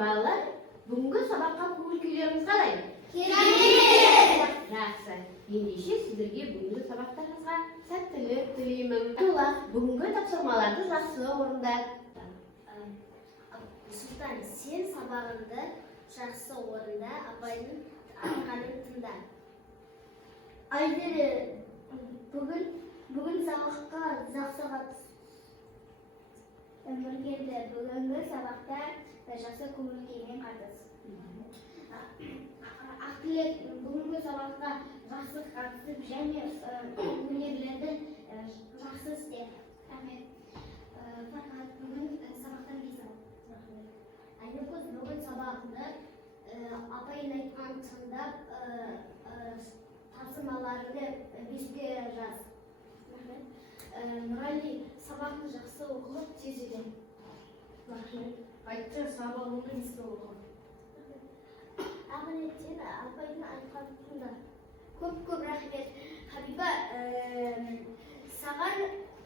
балалар, бүгінгі сабаққа көңіл-күйлеріңіз қалай? Керемет! Жақсы. Ендеше сіздерге бүгінгі сабақтарыңызға сәттілік тілеймін. Бүгінгі тапсырмаларды жақсы орында. Сұлтан, сен сабағыңды жақсы орында, апайдың айтқанын тыңда. Айдыры, бүгін сабаққа жақсы қатыс. Өміргенді, бүгінгі сабақта жақсы көңіл-күймен қатыс. Ақылет, бүгінгі сабаққа жақсы қатысып және өнерлерді жақсы істе. Фархат, бүгін сабақтан кейсал. Айнекөз, бүгін сабағында апайын айтқан тыңдап тапсырмаларды беске жаз. Нұрали, сабақты жақсы оқып, тез үйрен. Айтты, сабағыңды беске оқы. Ақылеттен апайдың айтқан тыңда. Көп рахмет. Хабиба, саған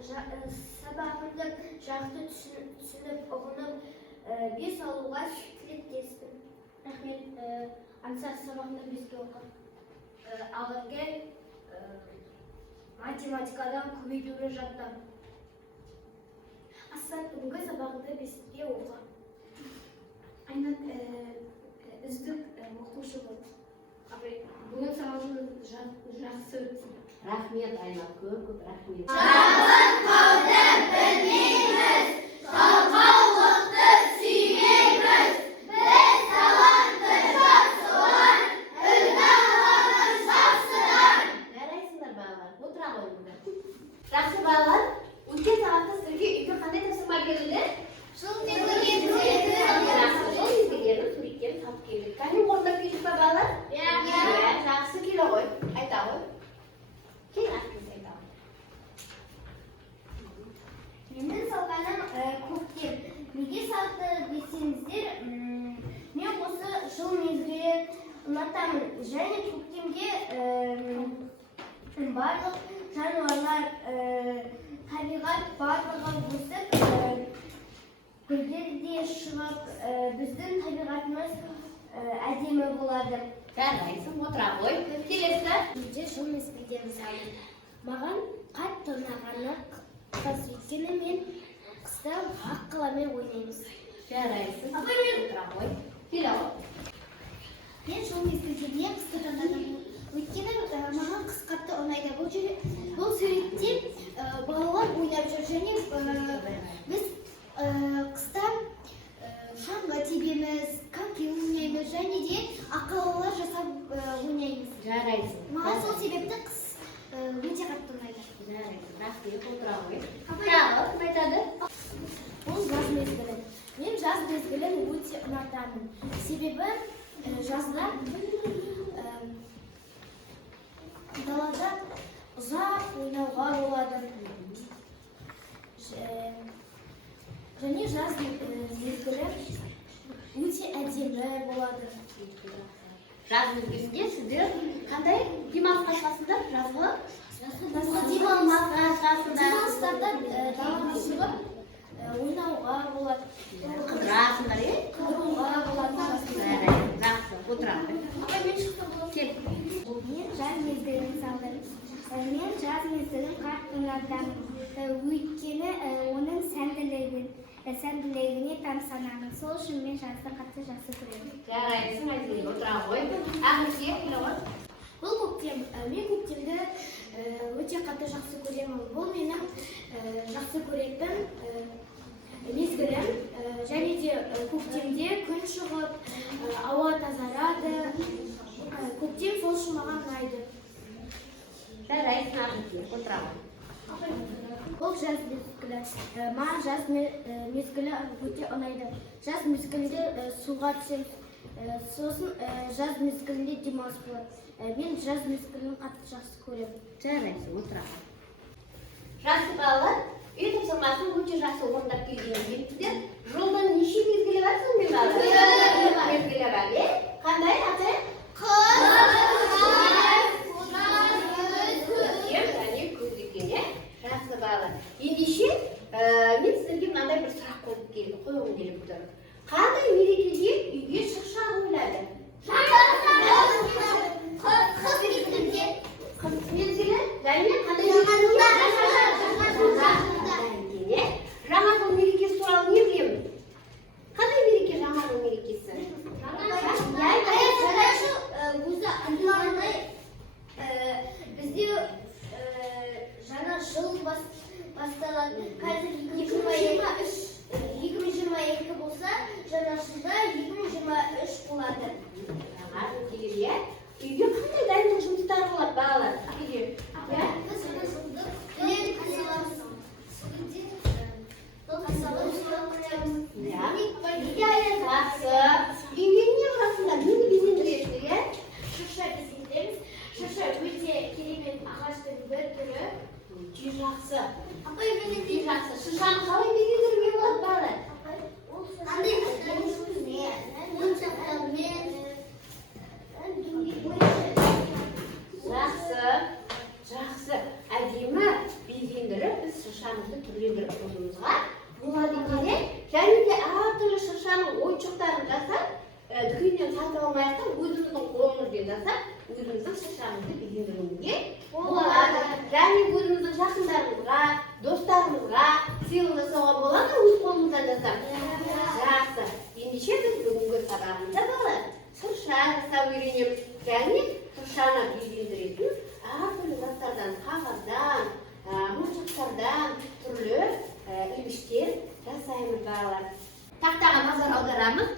сабағымды жақсы түсініп, ұғынып, бес алуға тілектеспін. Рахмет. Ансар, сабағымды беске оқы. Ағынге математикадан көбейтуге жаттам. Асан, бүгінгі сабағымды беске оқы. Айнат, үздік оқушы болды. Бүгін сабағың жақсы өтсін. Рахмет, Айнат, көп рахмет. Шабыт қауды білмейміз, жалқаулықты сүймейміз. Біз талантты жақсылар, үлгі аламыз жақсыдан. Жарайсыңдар балалар, отыра қойыңдар. Жақсы балалар, өткен сабақта сіздерге үйге қандай тапсырма берілді? Жыл Жақсы, сол мезгілдердің суреттерін салып келдік. Кәдімгі орындап келдік па балалар? Жақсы, келе ғой, айта ғой. Кел, ақыз айта ғой. Менің салғаным көктем. Неге салды десеңіздер, мен осы жыл мезгілін ұнатамын. Және көктемге барлық жануарлар, табиғат барлығы өсіп, гүлдер де шығып, біздің табиғатымыз әдемі болады. Жарайсың, отыра ғой. Келесі. Менде жыл мезгілден салдым. Маған қатты ұнағаны қыс, өйткені мен қыста ақ қаламен ойнаймыз. Жарайсың, отыра ғой. Келе ғой. Мен жыл мезгілдеріне қысты таңдадым. Өйткені маған қыс қатты ұнайды. Бұл суретте балалар ойнап жүр және біз қыста шаңғы тебеміз, коньки ойнаймыз және де ақаулар жасап ойнаймыз. Жарайсың. Маған сол себепті қыс өте қатты ұнайды. Жарайсың, рахмет, отыра ғой. Тағы, кім айтады? Бұл жаз мезгілі. Мен жаз мезгілін өте ұнатамын. Себебі жазда далада ұзақ ойнауға болады. Және жаз мезгілі өте әдемі болады. Жаз мезгілінде сіздер қандай демалысқа шығасыңдар? Жазғы Демалыстарда далаға шығып ойнауға болады. қыдырасыңдар, Қыдыруға болады. Жақсы, отыра ғой. Апай, мен шықты болады. Кел. Мен жаз мезгілін салдым. Мен жаз мезгілін қатты ұнатамын. Өйткені оның сәнділігіне тамсанамын. Сол үшін мен жазды қатты жақсы көремін. Жарайсың, Айзель, отыра ғой. Ақылке, келе ғой. Бұл көктем. Мен көктемді өте қатты жақсы көремін. Бұл менің жақсы көретін мезгілім. Және де көктемде күн шығып, ауа тазарады. Көктем сол үшін маған ұнайды. Жарайсың, Ақылке, отыра ғой. Бұл жаз мезгілі. Маған жаз мезгілі өте ұнайды. Жаз мезгілінде суға түсеміз. Сосын жаз мезгілінде демалыс болады. Мен жаз мезгілін қатты жақсы көремін. Жарайсың, отыра ғой. Жақсы балалар, үй тапсырмасын өте жақсы орындап келгендеріңіздер. Жылдың неше мезгілі бар сонымен балалар? Мезгілі бар, қандай аты? Жақсы балалар. Ендеше мен сіздерге мынандай бір сұрақ қойғым келіп отыр. Қандай мерекеге болады. Жаңа өтегеле. Үйде қандай дайындық жұмыстары болады балалар? Үйде. Иә? Жақсы. Үйге не қыласыңдар? Нені безендіресіздер, иә? Шырша безендіреміз. Шырша өте керемет ағаштың бір түрі. Өте жақсы. Өте жақсы. Шыршаны қалай безендіруге болады балалар? Жақсы. Әдемі безендіріп, біз шыршамызды түрлендіріп қойуымызға болады екен. Және де әртүрлі шыршаның ойыншықтарын жасап, дүкеннен сатып алмайықтан өзіміздің қолымызбен жасап, өзіміздің шыршамызды безендіруге болады. Және өзіміздің жақындарымызға, достарымызға сыйлық жасауға болады, өз қолымыздан жасап. Жақсы. Ендеше біз бүгінгі сабағымызда балалар шырша жасап үйренеміз. Және шыршаны безендіретін әртүрлі заттардан, қағаздан, моншақтардан түрлі үлгіштер жасаймыз балалар. Тақтаға назар аударамыз.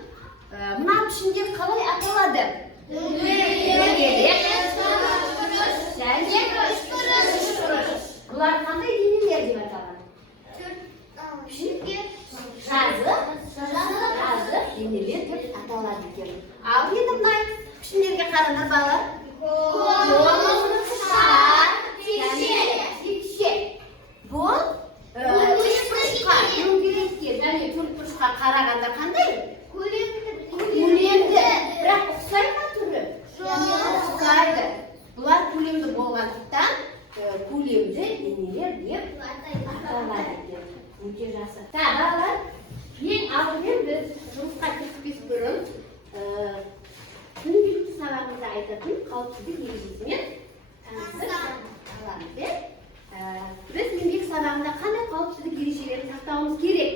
Мына пішіндер қалай аталады? Бұлар қандай денелер деп аталады? Жазы денелер деп аталады екен. Ал енді мына пішіндерге қараңдар балалар. Бұл және төртбұрышқа қарағанда қандай? Көлемді. Бірақ ұқсай ма түрі? Ұқсайды. Бұлар көлемді болғандықтан көлемді денелер деп аталады екен. Өте жақсы. Балалар, ең алдымен біз жұмысқа кіріспес бұрын күнделікті сабағымызда айтатын қауіпсіздік ережесімен танысып аламыз. Біз еңбек сабағында қандай қауіпсіздік ережелерін сақтауымыз керек?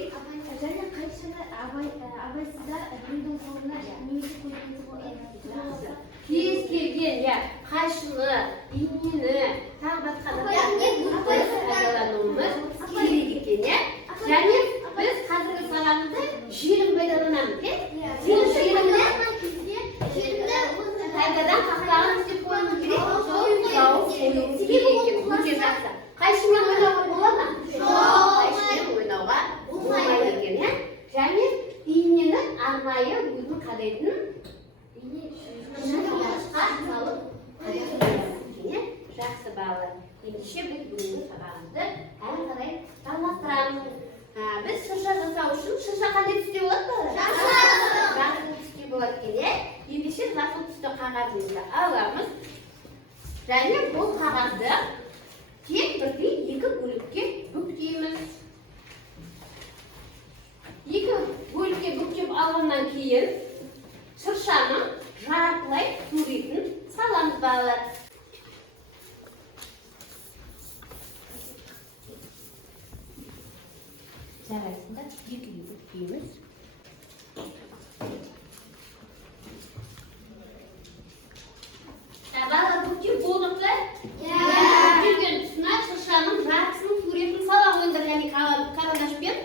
Және қайшыны абайсызда біреудің қолына немесе көлікті Кез келген, қайшыны, инені, тағы басқа пайдалануымыз керек екен. Және біз қазіргі сабағымызда желім пайдаланамыз. Қайтадан қақпағын істеп қоймыз керек. Жауып қоюымыз керек екен. Өте жақсы. Қайшымен ойнауға бола ма? Қайшымен ойнауға болмайды екен. Және инені арнайы өзінің қадайтын қағазға салып қадайтын. Жақсы балалар. Ендеше біз бүгінгі сабағымызды әрі қарай жалғастырамыз. Біз шырша жасау үшін шырша қандай түсте болады балалар? Жасыл түсте болады екен. Ендеше жасыл түсті қағазымызды аламыз. Және бұл қағазды тек бірдей екі бөлікке бүктейміз. Екі бөлікке бүктеп алғаннан кейін шыршаның жартылай суретін саламыз балалар. Жарасында екі бүктейміз. Балалар бүктеп болдық па? Бүктелген тұсына шыршаның жартысының суретін сала қойыңдар, яғни карандашпен.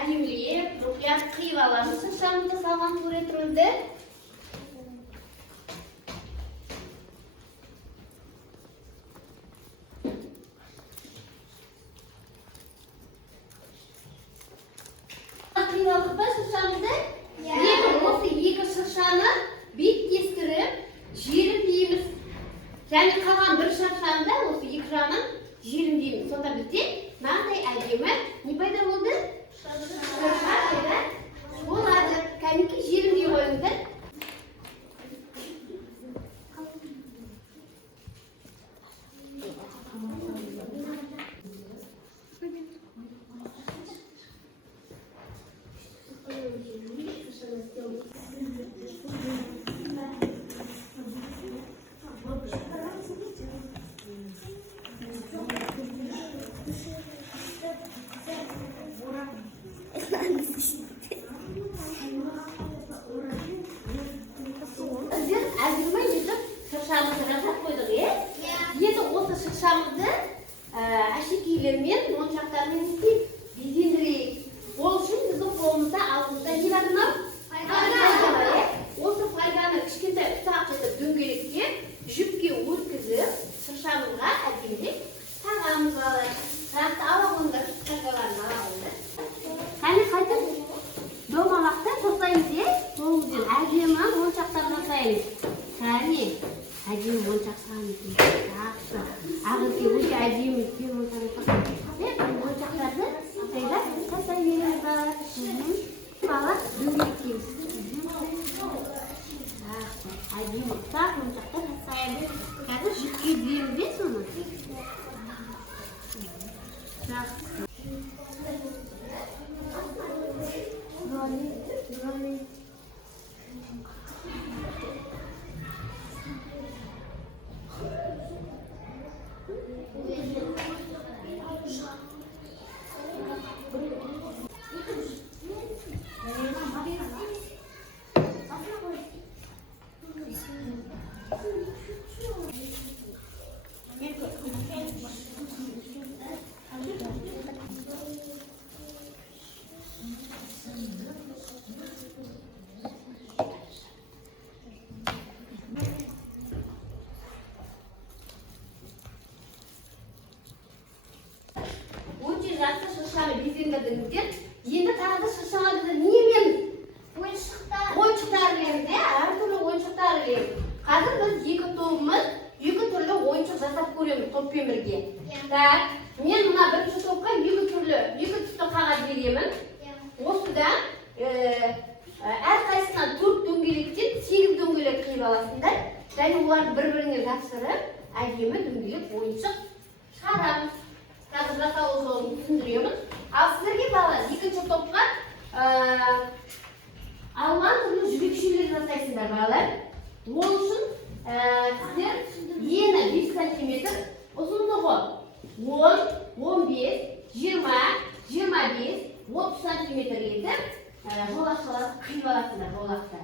Әдемілеп, мұқият қиып аламыз шыршамызды салған суретімізді. Қиып алдық па шыршамызды? Осы екі шыршаны беттестіріп, желімдейміз. Және қалған бір шыршаны да осы екі жағынан желімдейміз. Сонда бізде мынандай әдемі не пайда болды? Шырша пайда болады. Кәдімгі желімдей қойыңыздар. шыршамызды әшекейлермен, моншақтармен істеп, безендірейік. Ол үшін біздің қолымызда алдымызда не бар мынау? Фольга бар, иә? Осы фольганы кішкентай ұсақ етіп дөңгелекке жүпке өткізіп, шыршамызға әдемілеп тағамыз балалар. Жақсы ала қойыңдар, фольгаларын ала қойыңдар. Қане қайтып домалақта жасаймыз, иә? Қолымызбен әдемі моншақтар жасаймыз. Қане, әдемі моншақ саламыз. Жақсы. Ағырке өте әдемі үлкен моншақ. Моншақтарды жасай береміз балалар. Бала дөңгелектейміз. Жақсы. Әдемі ұсақ моншақтар жасаймыз. Қазір жүкке дейміз бе соны? Жақсы. Жақсы шыршаны безендірдіңіздер. Енді тағы да шыршаға бізді не ілеміз? Ойыншықтар ілеміз, әртүрлі ойыншықтар ілеміз. Қазір біз екі тобымыз, екі түрлі ойыншық жасап көреміз топпен бірге. Так, мен мына бірінші топқа екі түсті қағаз беремін. Осыдан әрқайсысынан 4 дөңгелектен 8 дөңгелек қиып аласыңдар. Және оларды бір-біріне жапсырып, әдемі дөңгелек ойыншық шығарамыз. Қазір жасалу жолын түсіндіремін. Ал сіздерге балалар екінші топқа алуан түрлі жүрекшелер жасайсыңдар балалар. Ол үшін сіздер ені 5 см, ұзындығы 10, 15, 20, 25, 30 см етіп жолақшаларды қиып аласыңдар жолақты.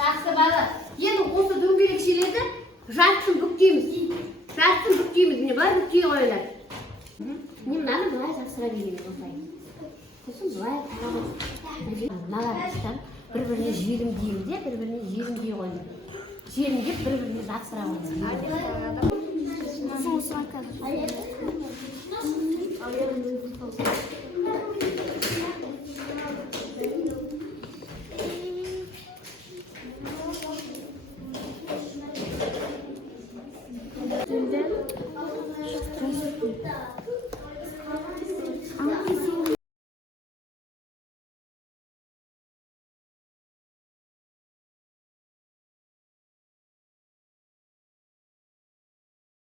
Жақсы бала. Енді осы дөңгелекшелерді жартысын бүктейміз. Жартысын бүктейміз. Не бар? Бүктей қойылар. Не мынаны былай жасыра береміз осылай. Сосын былай тарамыз. Мыналар тұстан бір-біріне желімдейміз, бір-біріне желімдей қоймыз. Желімдеп бір-біріне жапсыра қоймыз.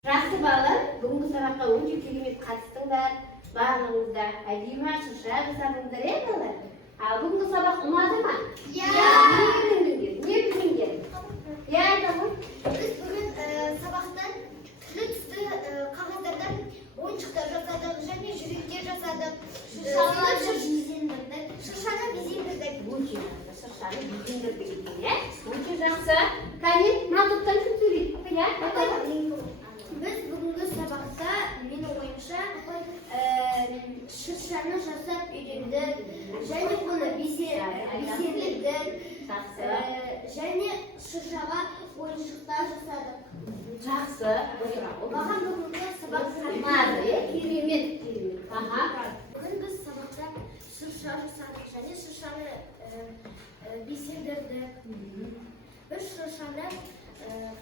Жақсы балалар, бүгінгі сабаққа өте керемет қатыстыңдар. Барлығыңызда әдемі шырша жасадыңдар, балалар? Ал бүгінгі сабақ ұнады ма? Не білдіңдер? Айтамын. Біз бүгін сабақтан түрлі-түсті қағаздардан ойыншықтар жасадық және жүректер жасадық. Шыршаны безендірдік. Шыршаны безендірдік екен, өте жақсы. Кәне, мына топтан кім сөйлейді? Біз бүгінгі сабақта менің ойымша шыршаны жасап үйрендік, және оны безендірдік, және шыршаға ойыншықтар жасадық. Жақсы. Маған бүгінгі сабақ ұнады, керемет. Бүгін біз сабақта шырша жасадық және шыршаны безендірдік. Біз шыршаны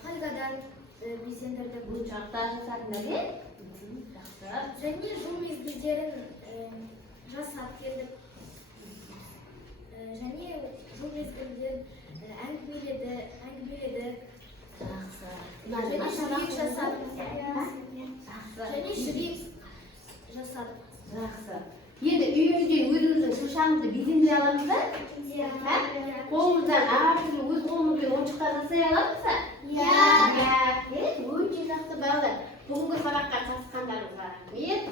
фольгадан безендірдік. Моншақтар жасадыңдар, және жыл мезгілдерін жасап келдік. Және жыл мезгілдерін әңгімеледік. Және жүрек жасадық. Және жүрек жасадық. Жақсы. Енді үйімізден өзіміздің шыршамызды безендіре аламыз ба? Қолымыздан әртүрлі өз қолымызбен ойыншықтар жасай аламыз ба? Өте жақсы балалар. Бүгінгі сабаққа қатысқандарыңызға рахмет.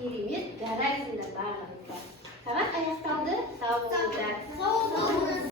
керемет гаражында барлығыңызға. Сабақ аяқталды. Сау болыңыздар. Сау болыңыз.